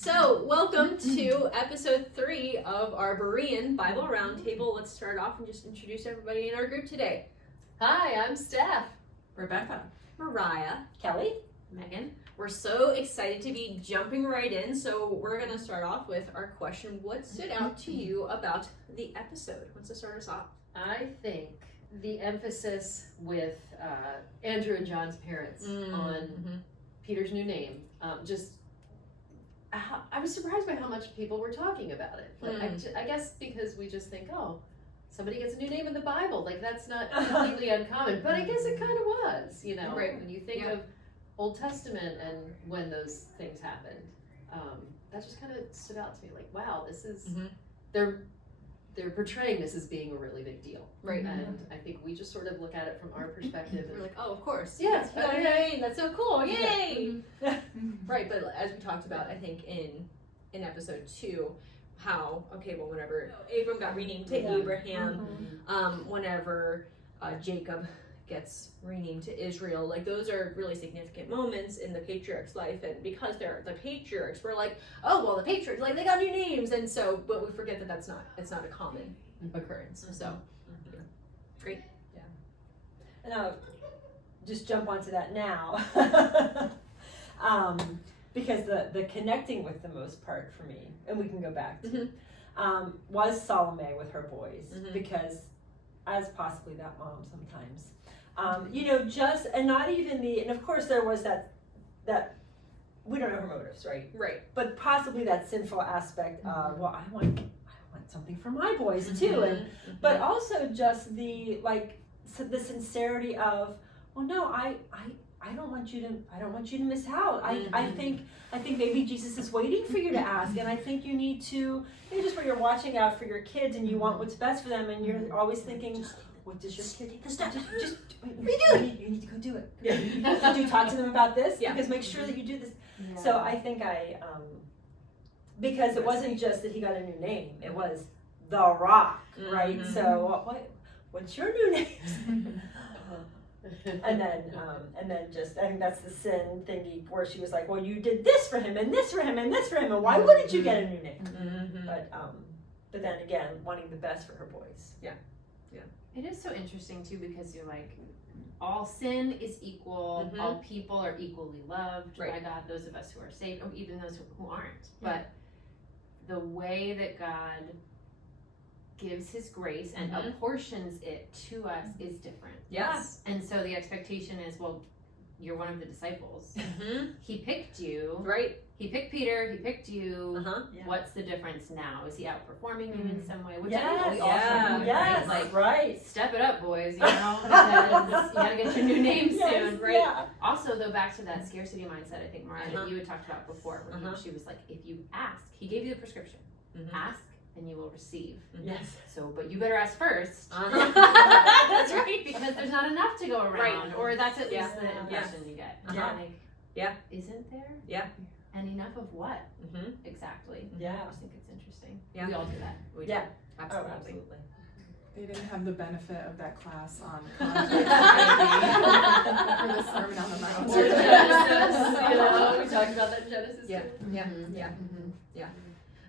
So, welcome to episode 3 of our Berean Bible Roundtable. Let's start off and just introduce everybody in our group today. Hi, I'm Steph. Rebecca. Mariah. Kellie. Megan. We're so excited to be jumping right in, so we're going to start off with our question. What stood out to you about the episode? What's to start us off? I think the emphasis with Andrew and John's parents on Peter's new name, I was surprised by how much people were talking about it. But I guess because we just think, oh, somebody gets a new name in the Bible, like that's not completely uncommon. But I guess it kind of was, you know, Right. when you think of Old Testament and when those things happened. That just kind of stood out to me, like, wow, this is they're portraying this as being a really big deal. Right. And I think we just sort of look at it from our perspective. We're like, oh, of course. Yeah, He got a name. That's so cool. Yay! Yeah. Right, but as we talked about, I think in episode 2, how, whenever Abram got renamed to Abraham, whenever Jacob gets renamed to Israel, like those are really significant moments in the patriarch's life, and because they're the patriarchs, we're like, oh, well, the patriarchs, like, they got new names, and so, but we forget that it's not a common occurrence, so, great. Yeah. And I'll just jump onto that now. Because the connecting with the most part for me, and we can go back to, was Salome with her boys, because as possibly that mom sometimes, and not even and of course there was that we don't know her motives, right? Right. But possibly that sinful aspect of, well, I want something for my boys too, but also just the sincerity of, well, no, I don't want you to miss out. I think maybe Jesus is waiting for you to ask, and I think you need to, just when you're watching out for your kids and you want what's best for them, and you're always thinking, what does your kid take the step? Just you need to go do it. Yeah. Did you talk to them about this? Yeah. Because make sure that you do this. Yeah. So I think because it wasn't just that he got a new name, it was the Rock, right? So what's your new name? And then just, I think that's the sin thingy where she was like, well, you did this for him and this for him and this for him, and why wouldn't you get a new name? But then again, wanting the best for her boys. Yeah. It is so interesting too, because you're like, all sin is equal, all people are equally loved by God, those of us who are saved, or even those who aren't. But the way that God gives his grace and apportions it to us is different. Yes. And so the expectation is, well, you're one of the disciples. He picked you. Right. He picked Peter, he picked you. Yeah. What's the difference now? Is he outperforming you in some way? Which Yes. I think we all struggle with, Yes. right? Like, Right. step it up, boys, because you gotta get your new name soon, right? Yeah. Also, though, back to that scarcity mindset, I think, Mariah, that you had talked about before, when she was like, if you ask, he gave you the prescription, ask and you will receive. Yes. So, but you better ask first. That's right. Because there's not enough to go around, Right. or that's at least the Yeah. impression you get. Yeah. Like, isn't there? Yeah. And enough of what? Exactly. Yeah. I just think it's interesting. Yeah. We all do that. We do. Yeah. Absolutely. Oh, absolutely. They didn't have the benefit of that class on context for the Sermon on the Mount. Or Genesis, we talked about that in Genesis Yeah. too. Yeah.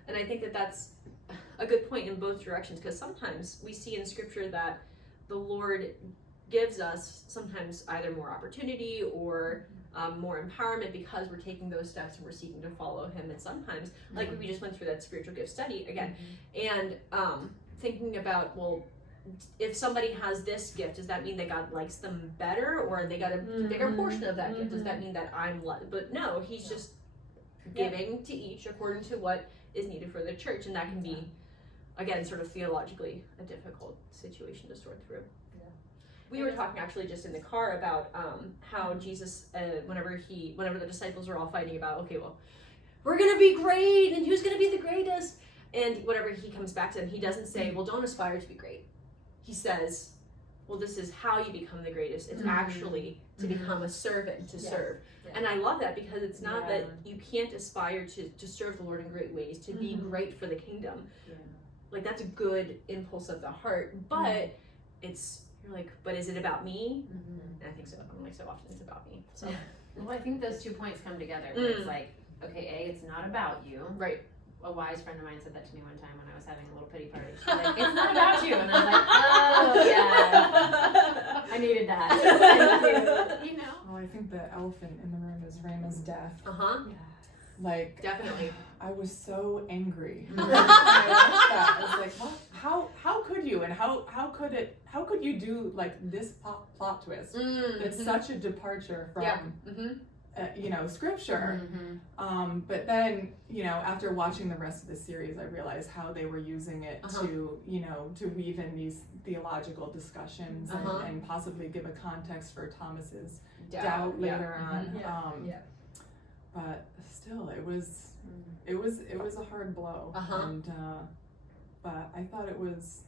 And I think that that's a good point in both directions, because sometimes we see in scripture that the Lord gives us sometimes either more opportunity or more empowerment because we're taking those steps and we're seeking to follow him. And sometimes, like we just went through that spiritual gift study again, and thinking about, well, if somebody has this gift, does that mean that God likes them better, or they got a bigger portion of that gift? Does that mean that I'm but no, he's just giving to each according to what is needed for the church, and that can be, again, sort of theologically a difficult situation to sort through. We were talking actually just in the car about how Jesus, whenever the disciples were all fighting about, okay, well, we're gonna be great, and who's gonna be the greatest? And whenever he comes back to them, he doesn't say, well, don't aspire to be great. He says, well, this is how you become the greatest. It's actually to become a servant, to serve. Yeah. And I love that, because it's not that you can't aspire to serve the Lord in great ways, to be great for the kingdom. Yeah. Like, that's a good impulse of the heart, but you're like, but is it about me? And I think so. I'm like, so often it's about me. So Well, I think those 2 points come together, where it's like, okay, it's not about you. Right. A wise friend of mine said that to me one time when I was having a little pity party. She's like, it's not about you. And I was like, oh, yeah. I needed that. Thank you. You know? Well, I think the elephant in the room is Raina's death. Uh-huh. Like, Definitely. I was so angry. When I watched that. I was like, what? How could you? And how could you do like this plot twist? It's such a departure from scripture. But then, after watching the rest of the series, I realized how they were using it to weave in these theological discussions and possibly give a context for Thomas's doubt later on. But still, it was a hard blow. And but I thought it was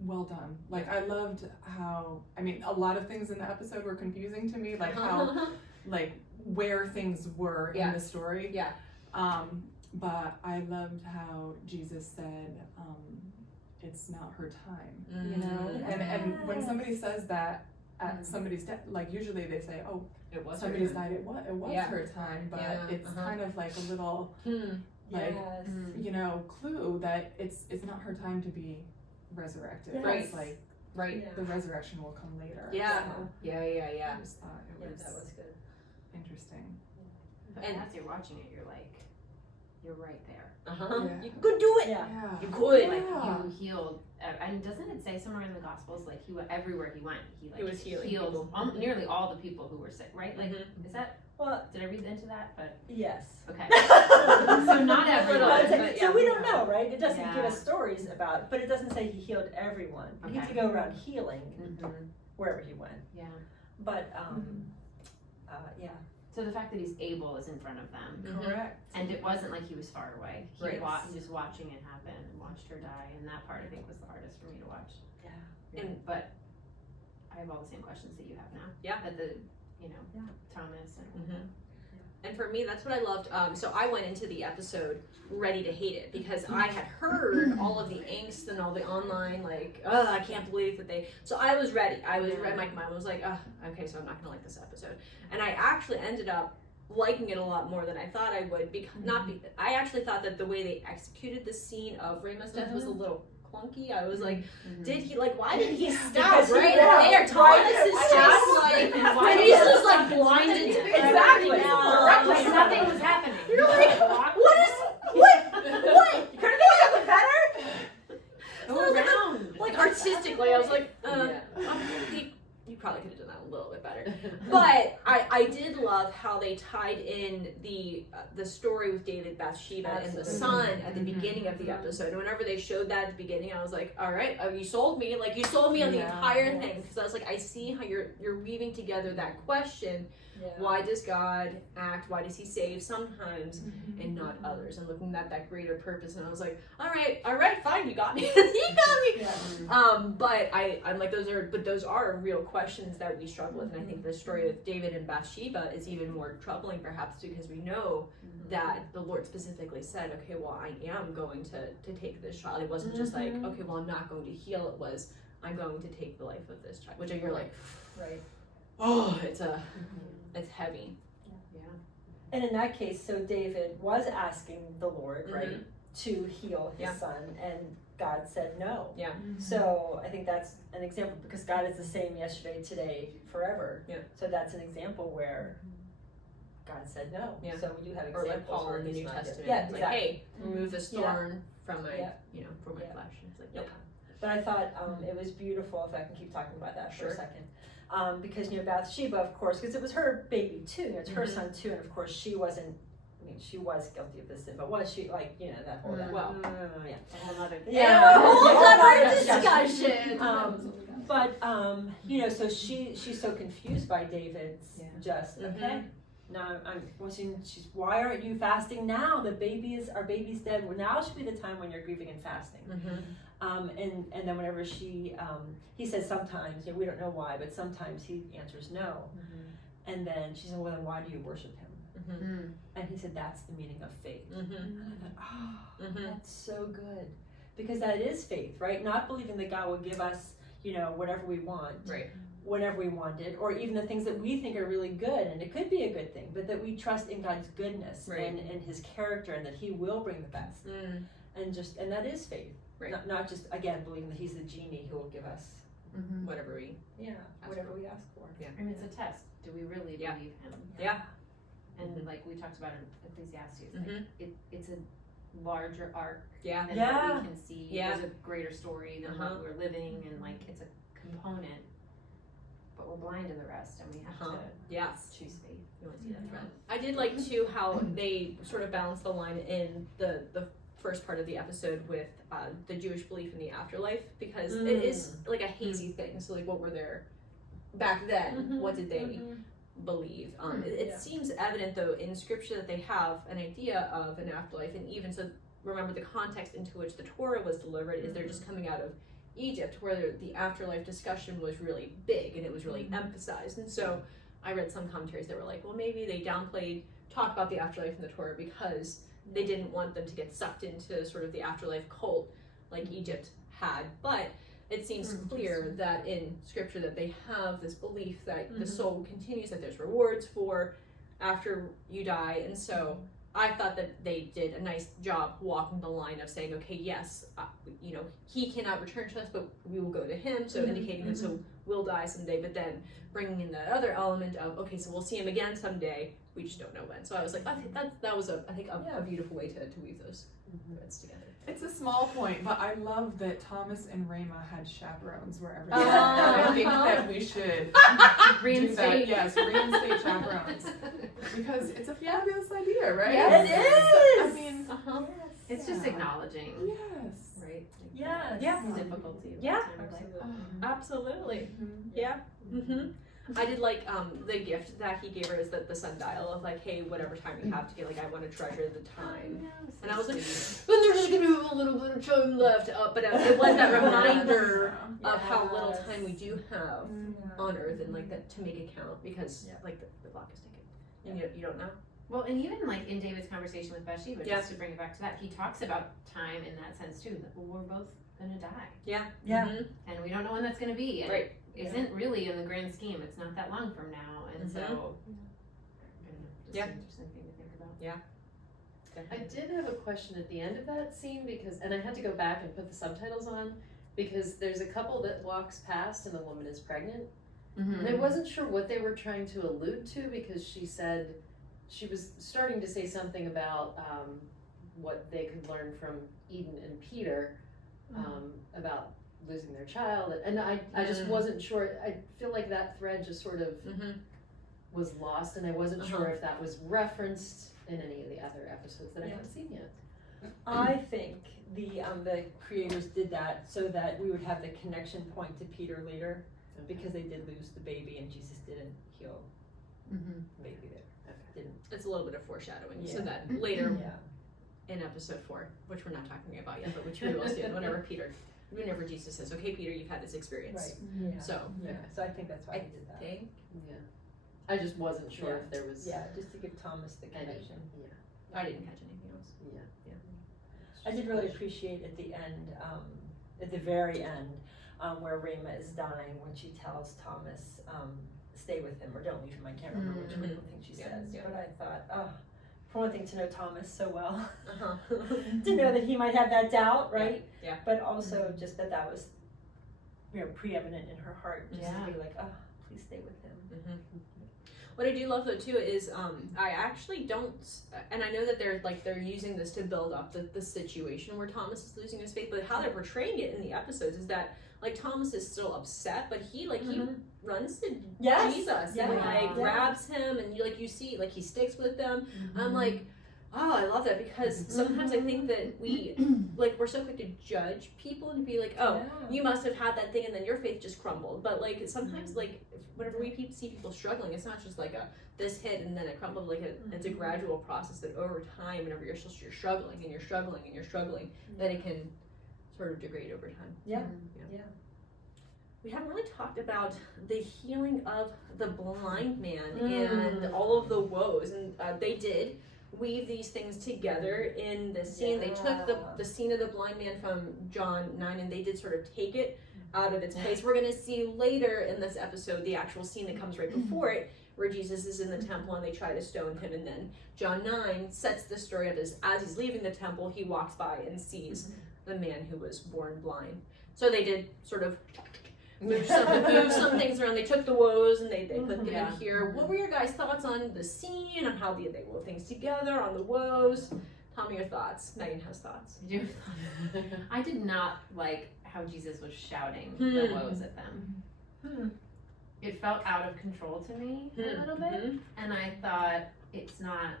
well done. Like, I loved how, a lot of things in the episode were confusing to me, like how, like, where things were in the story. Yeah. But I loved how Jesus said, it's not her time, And when somebody says that at somebody's death, like, usually they say, oh, It was somebody's died, it was her time, but it's kind of like a little, clue that it's not her time to be resurrected. Yes. It's like, Right. the resurrection will come later. Yeah. So Yeah. I just thought it was that was good. interesting. But And- as you're watching it, you're like, you're right there. Yeah. You could do it. Yeah. You could. Like, Yeah. you healed, and doesn't it say somewhere in the Gospels, like, He everywhere he went, was healing healed people. nearly all the people who were sick, right? Like, is that, Well, did I read into that? But, yes. okay. So not everyone, but So we don't know, right? It doesn't give Yeah. us stories about, but it doesn't say he healed everyone. He had to Okay. go around healing Mhm. wherever he went. Yeah. But, yeah. So the fact that he's able is in front of them. Correct. And it wasn't like he was far away. He Right. he was watching it happen and watched her die, and that part I think was the hardest for me to watch. Yeah. But I have all the same questions that you have now. Yeah. At the, Yeah. Thomas and And for me, that's what I loved. So I went into the episode ready to hate it because I had heard all of the angst and all the online, like, oh, I can't believe that they. So I was ready. I was ready. My mind was like, oh, okay, so I'm not gonna like this episode. And I actually ended up liking it a lot more than I thought I would. I actually thought that the way they executed the scene of Ramos' death was a little clunky. I was like, did he why did he stop right there? Thomas is just like, and he's just like blinded to Exactly. Like nothing was happening. You're like, what? You couldn't do something better? Go around. Like artistically, I was like, you probably could have done that a little bit better. But I did love how they tied in the story with David, Bathsheba, and the son at the beginning of the episode. And whenever they showed that at the beginning, I was like, all right, you sold me. Like, you sold me on the entire thing. Because I was like, I see how you're weaving together that question. Why does God act? Why does he save sometimes and not others? And looking at that greater purpose, and I was like, all right, fine, you got me. You got me. Yeah. But I'm like, those are real questions that we struggle with. And I think the story of David and Bathsheba is even more troubling, perhaps, because we know that the Lord specifically said, okay, well, I am going to take this child. It wasn't just like, okay, well, I'm not going to heal. It was, I'm going to take the life of this child, which you're like, Right. oh, it's heavy. And in that case, so David was asking the Lord, right, to heal his son, and God said no. Yeah. So I think that's an example, because God is the same yesterday, today, forever. Yeah. So that's an example where God said no. Yeah. So we do have Or examples like Paul where in the he's New not Testament. Yeah, It's exactly. like, hey, remove this thorn from my, from my Yeah. flesh. And it's like, nope. But I thought it was beautiful, if I can keep talking about that for a Sure. second. Because, Bathsheba, of course, because it was her baby too, it's her son too, and of course she wasn't, she was guilty of this sin, but was she, like, that whole, Well, yeah. A whole other thing. Yeah, a whole other other discussion. discussion. But, so she's so confused by David's okay. Now she's, why aren't you fasting now? Our baby's dead. Well, now should be the time when you're grieving and fasting. And then whenever he says sometimes, we don't know why, but sometimes he answers no. And then she said, well, then why do you worship him? And he said, that's the meaning of faith. And I thought, that's so good. Because that is faith, right? Not believing that God will give us, whatever we want. Right. whenever we want it, or even the things that we think are really good, and it could be a good thing, but that we trust in God's goodness and his character, and that he will bring the best. And that is faith. Not just, again, believing that he's the genie who will give us whatever we we ask for. I mean, it's a test. Do we really believe him? And like we talked about in Ecclesiastes, like it's a larger arc than what we can see. There's a greater story than what we're living, and like it's a component, but we're blind to the rest, and we have to choose faith. You want to see that thread? I did like too how they sort of balanced the line in the first part of the episode with the Jewish belief in the afterlife, because it is like a hazy thing. So like, what were their back then? What did they believe? It seems evident though in scripture that they have an idea of an afterlife, and even so, remember the context into which the Torah was delivered is they're just coming out of Egypt, where the afterlife discussion was really big and it was really emphasized. And so I read some commentaries that were like, well, maybe they downplayed talk about the afterlife in the Torah because they didn't want them to get sucked into sort of the afterlife cult like Egypt had. But it seems clear that in scripture that they have this belief that the soul continues, that there's rewards for after you die. And so I thought that they did a nice job walking the line of saying, okay, yes, he cannot return to us, but we will go to him. So indicating that so we'll die someday, but then bringing in that other element of, okay, so we'll see him again someday. We just don't know when. So I was like, I think that was a beautiful way to weave those threads together. It's a small point, but I love that Thomas and Rama had chaperones wherever they were. I think that we should do that. Yes, reinstate chaperones. Because it's a fabulous idea, right? Yes, it is! I mean, it's just acknowledging. Yes. Right? Yes. The difficulty. Absolutely. I did like the gift that he gave her is the sundial of like, hey, whatever time you have to get, like, I want to treasure the time. And I was like, but there's just gonna be a little bit of time left. But it was that reminder of how little time we do have on Earth, and like that to make it count, because like the clock is ticking, and you don't know. Well, and even like in David's conversation with Bathsheba, just to bring it back to that, he talks about time in that sense too. That we're both gonna die. And we don't know when that's gonna be. And isn't really in the grand scheme. It's not that long from now, and so just an interesting thing to think about. I did have a question at the end of that scene and I had to go back and put the subtitles on because there's a couple that walks past and the woman is pregnant, and I wasn't sure what they were trying to allude to, because she said she was starting to say something about what they could learn from Eden and Peter about losing their child, and I just wasn't sure. I feel like that thread just sort of was lost, and I wasn't sure if that was referenced in any of the other episodes that I haven't seen yet. I think the creators did that so that we would have the connection point to Peter later, because they did lose the baby and Jesus didn't heal the baby there. Didn't. It's a little bit of foreshadowing, so that later in episode 4, which we're not talking about yet, but which we will soon, whenever Jesus says, okay, Peter, you've had this experience. So I think that's why he did that. I just wasn't sure if there was just to give Thomas the connection. I didn't catch anything else. I did really appreciate at the end, at the very end, where Rama is dying, when she tells Thomas, stay with him or don't leave him. I can't remember which thing she says, but I thought, for one thing, to know Thomas so well, to know that he might have that doubt, right? But also just that was, preeminent in her heart, just to be like, please stay with him. What I do love though too is I actually don't, and I know that they're using this to build up the situation where Thomas is losing his faith, but how they're portraying it in the episodes is that like Thomas is still upset, but he runs to Jesus and grabs him, and you see like he sticks with them. I'm like, oh, I love that, because sometimes I think that we're so quick to judge people and be like, oh, you must have had that thing and then your faith just crumbled. But like sometimes whenever we see people struggling, it's not just like this hit and then it crumbled. Like it's a gradual process that over time, whenever you're struggling and you're struggling and you're struggling, that it can sort of degrade over time. We haven't really talked about the healing of the blind man and all of the woes, and they did weave these things together in the scene. They took the scene of the blind man from John 9 and they did sort of take it out of its place. We're going to see later in this episode the actual scene that comes right before it, where Jesus is in the temple and they try to stone him, and then John 9 sets the story up as he's leaving the temple, he walks by and sees the man who was born blind. So they did sort of move some things around. They took the woes and they put them in here. What were your guys' thoughts on the scene, on how they wove things together, on the woes? Tell me your thoughts. Megan has thoughts. I did not like how Jesus was shouting the woes at them. It felt out of control to me a little bit, and I thought it's not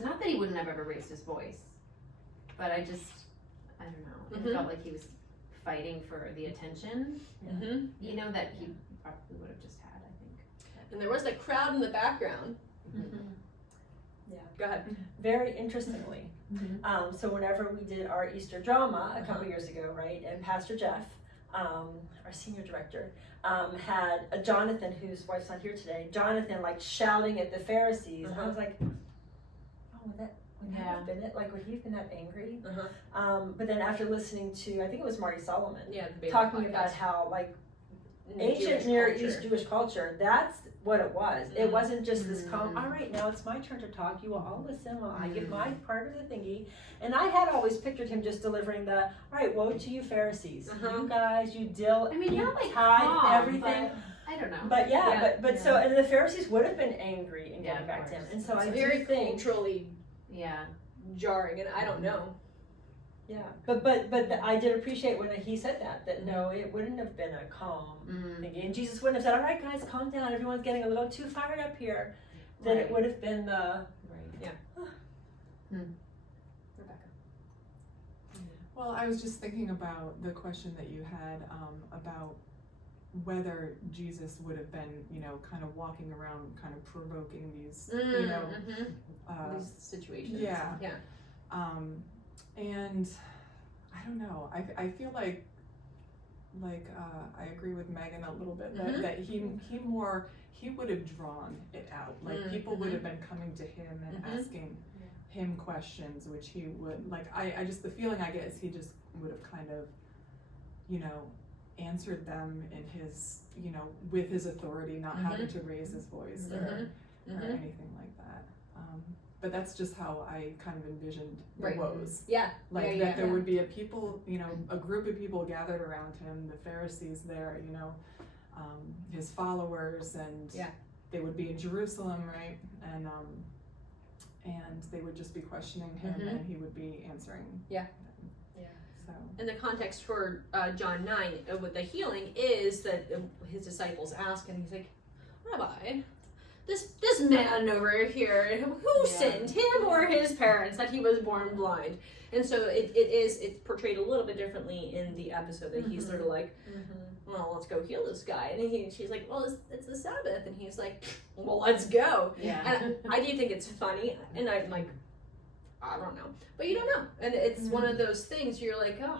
that he wouldn't have ever raised his voice, but I don't know. It felt like he was fighting for the attention, you know, that he probably would have just had, I think. And there was that crowd in the background. Yeah. Go ahead. Very interestingly, so whenever we did our Easter drama a couple years ago, right, and Pastor Jeff, our senior director, had a Jonathan, whose wife's not here today, Jonathan like shouting at the Pharisees. And I was like, oh, would that have been it? Like, would he have been that angry? But then after listening to, I think it was Marty Solomon, talking about how like ancient Near East Jewish culture, that's what it was. It wasn't just this calm, all right, now it's my turn to talk, you will all listen while I give my part of the thingy. And I had always pictured him just delivering the, all right, woe to you Pharisees, you guys, you not like tithe calm, everything. I don't know. But but so, and the Pharisees would have been angry and getting back to him. And so I very do think, culturally jarring, and I don't know. yeah, but I did appreciate when he said that no, it wouldn't have been a calm thing, and Jesus wouldn't have said, all right guys, calm down, everyone's getting a little too fired up here. Then it would have been the Rebecca. Well, I was just thinking about the question that you had about whether Jesus would have been, you know, kind of walking around, kind of provoking these, you know, these situations. Yeah. And I don't know. I feel like I agree with Megan a little bit that he would have drawn it out. Like people would have been coming to him and asking him questions, which he would like. I just, the feeling I get is he just would have kind of, you know, answered them in his, you know, with his authority, not having to raise his voice or anything like that. But that's just how I kind of envisioned the woes. That there would be a people, you know, a group of people gathered around him, the Pharisees there, you know, his followers, and they would be in Jerusalem, right? And they would just be questioning him, and he would be answering. So. And the context for John 9 with the healing is that his disciples ask him, he's like, Rabbi, this man over here, who sinned, him or his parents, that he was born blind? And so it's portrayed a little bit differently in the episode that he's sort of like, well, let's go heal this guy. And she's like, well, it's the Sabbath. And he's like, well, let's go. And I do think it's funny. And I'm like, I don't know. But you don't know. And it's one of those things you're like, oh,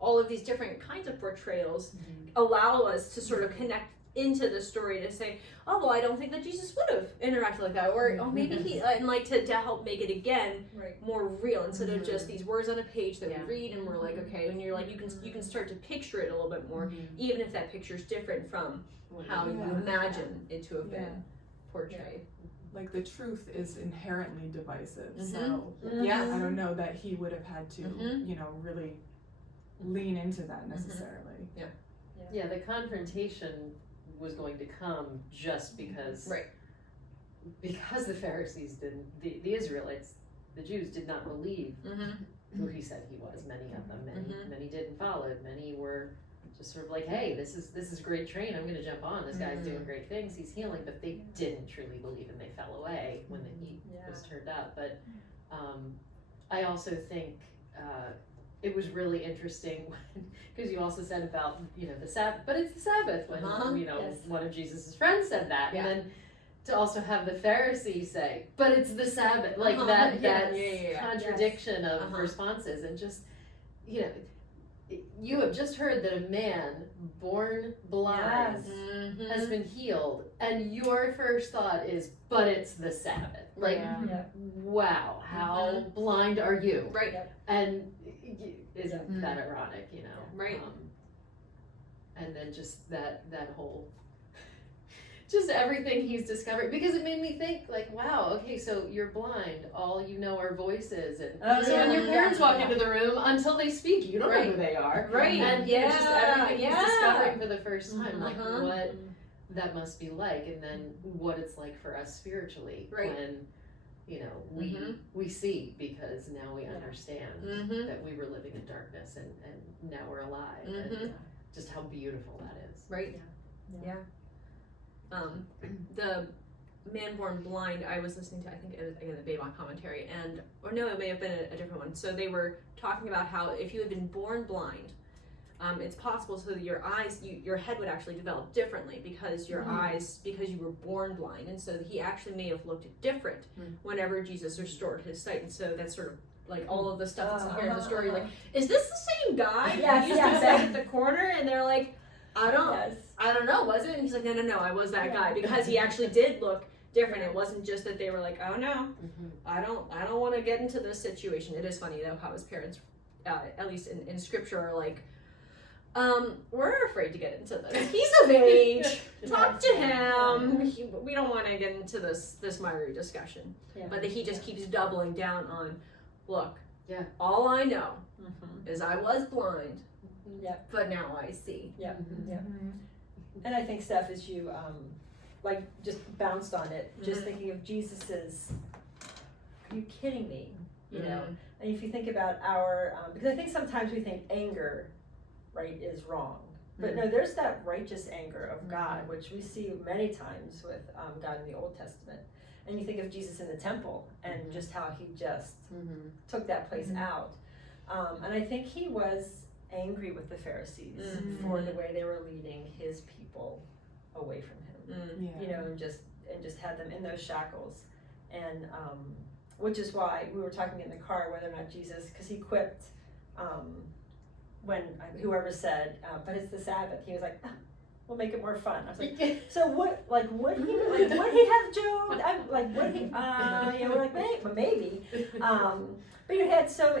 all of these different kinds of portrayals allow us to sort of connect into the story to say, oh, well, I don't think that Jesus would have interacted like that. Or, oh, maybe he, and like to help make it again more real instead of just these words on a page that we read and we're like, okay, and you're like, you can start to picture it a little bit more, even if that picture's different from how you imagine it to have been portrayed. Like the truth is inherently divisive, so I don't know that he would have had to, you know, really lean into that necessarily. Yeah, the confrontation was going to come just because the Pharisees didn't, the Israelites, the Jews did not believe who he said he was. Many of them, many didn't follow. Many were just sort of like, hey, this is a great train, I'm gonna jump on, this guy's doing great things, he's healing, but they didn't truly believe, and they fell away when the heat was turned up. But I also think it was really interesting because you also said about, you know, the Sabbath, but it's the Sabbath when you know one of Jesus's friends said that, and then to also have the Pharisee say, but it's the Sabbath, like that contradiction of responses, and just, you know, you have just heard that a man born blind has been healed, and your first thought is, but it's the Sabbath. Like, wow, how blind are you? Right. And isn't that ironic, you know? Right. and then just that whole, just everything he's discovered, because it made me think like, wow, okay, so you're blind, all you know are voices, and so when your parents walk into the room, until they speak, you don't know who they are, Right. and Yeah. just everything Yeah. he's discovering for the first time, like Uh-huh. what that must be like, and then what it's like for us spiritually, Right. when you know Mhm. we see, because now we understand Mhm. that we were living in darkness, and now we're alive, and Mhm. just how beautiful that is. Right. Yeah. The Man Born Blind, I was listening to, I think it was again the Berean commentary, or no, it may have been a different one. So they were talking about how if you had been born blind, it's possible so that your eyes, your head would actually develop differently because your eyes, because you were born blind, and so he actually may have looked different whenever Jesus restored his sight, and so that's sort of like all of the stuff that's here in the story. You're like, is this the same guy Yes, who used yes. to beg at the corner? And they're like, I don't Yes. know, was it? And he's like, no, I was that guy, because he actually did look different. It wasn't just that they were like, oh no, I don't want to get into this situation. It is funny though how his parents, at least in scripture, are like, we're afraid to get into this. He's of age. Talk to him. We don't want to get into this miry discussion. Yeah. But he just keeps doubling down on, look, Yeah. all I know Mhm. is I was blind, Yep. but now I see. Yeah. And I think, Steph, as you like just bounced on it, just thinking of Jesus's, are you kidding me? You know, and if you think about our, because I think sometimes we think anger, right, is wrong. But no, there's that righteous anger of God, which we see many times with God in the Old Testament. And you think of Jesus in the temple and just how he just took that place out. And I think he was angry with the Pharisees for the way they were leading his people away from him. You know, and just had them in those shackles. And which is why we were talking in the car whether or not Jesus, because he quipped when whoever said, but it's the Sabbath, he was like, we'll make it more fun. I was like, so what, like, would he have Joe? I'm like, would he, you know, we're like, maybe. But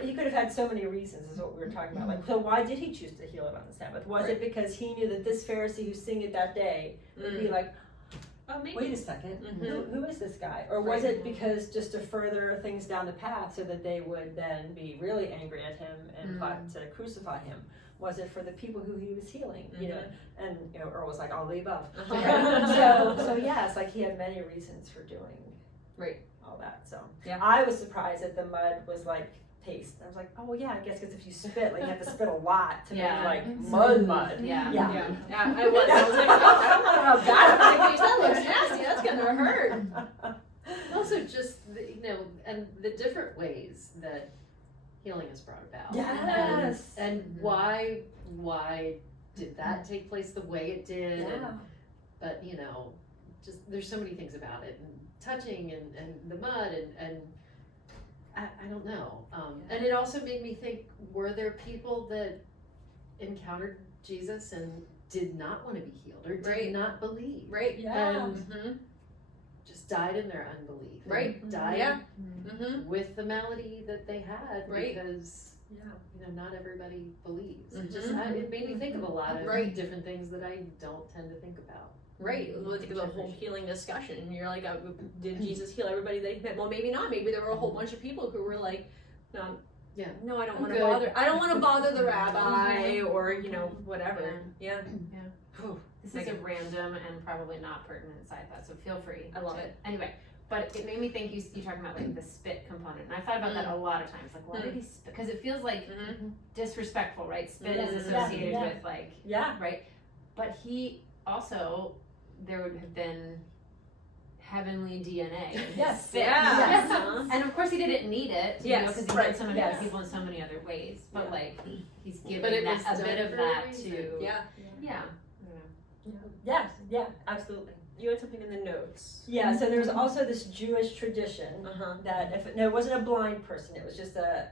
he could have had so many reasons, is what we were talking about. Like, so why did he choose to heal it on the Sabbath? Was it because he knew that this Pharisee who's seeing it that day would be like, Oh, maybe. wait a second, who is this guy? Or was it because just to further things down the path so that they would then be really angry at him and plot to crucify him? Was it for the people who he was healing? You know, and you know, Earl was like, all the above. So yeah, it's like he had many reasons for doing all that. So I was surprised that the mud was like paste. I was like, oh well, yeah, I guess because if you spit, like you have to spit a lot to make like mud. Yeah. I was like, oh, I don't know about that. That looks nasty. That's gonna hurt. Also, just you know, and the different ways that healing is brought about. Yes. And why did that take place the way it did? Yeah. But you know, just there's so many things about it, and touching and the mud and I don't know. And it also made me think, were there people that encountered Jesus and did not want to be healed or did not believe? Right. Yeah. And just died in their unbelief. Right. And died Yeah. with the malady that they had because Yeah. you know, not everybody believes. It just it made me think of a lot of different things that I don't tend to think about. Right, look at the whole healing discussion, and you're like, did Jesus heal everybody that he met? Well, maybe not. Maybe there were a whole bunch of people who were like, no, I don't want to bother. I don't want to bother the rabbi, or you know, whatever. Yeah. This is a random and probably not pertinent side thought, so feel free. I love it. Anyway, but it made me think you talking about like the spit component, and I've thought about that a lot of times. Like, why did he spit? Because it feels like disrespectful, right? Spit is associated with like, right? But he also, there would have been heavenly DNA. Yes. Yes. And of course he didn't need it, you know, because he did so many other people in so many other ways. But like, he's giving that, a bit of that to. Yeah. Yeah, absolutely. You had something in the notes. Yeah, so there's also this Jewish tradition that it wasn't a blind person, it was just a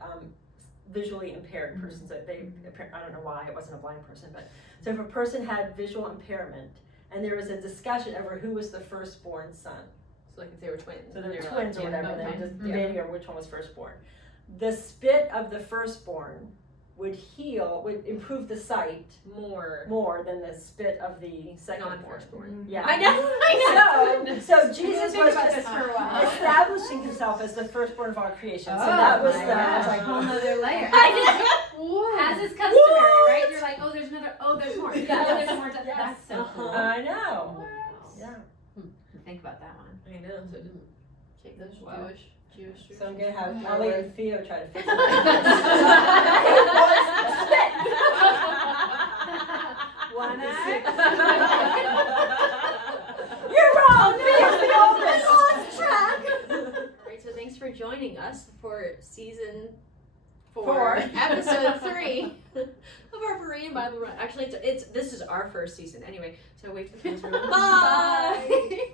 visually impaired person. So I don't know why it wasn't a blind person, but so if a person had visual impairment and there was a discussion over who was the firstborn son. So like if they were twins. So they were twins or whatever, they were just debating over which one was firstborn. The spit of the firstborn would heal, would improve the sight more than the spit of the second born. non-firstborn. Yeah. I know. So Jesus Think was about just this for a while. establishing himself as the firstborn of all creation. So Oh, that was my the, I was gosh. like, Whole nother layer. Whoa. As is customary, right? You're like, oh, there's another, oh, there's more. Yes. Oh, there's more. Yes. That's so cool. I know. Yeah. Think about that one. I know. So Take those Wow. Jewish. So I'm gonna have Kellie and Theo try to fix it. One You're wrong. Theo's the oldest. Lost track. Alright, so thanks for joining us for season 4, Four. episode 3 of our Berean Bible Run. Actually, it's this is our first season anyway. So wait for the Bye.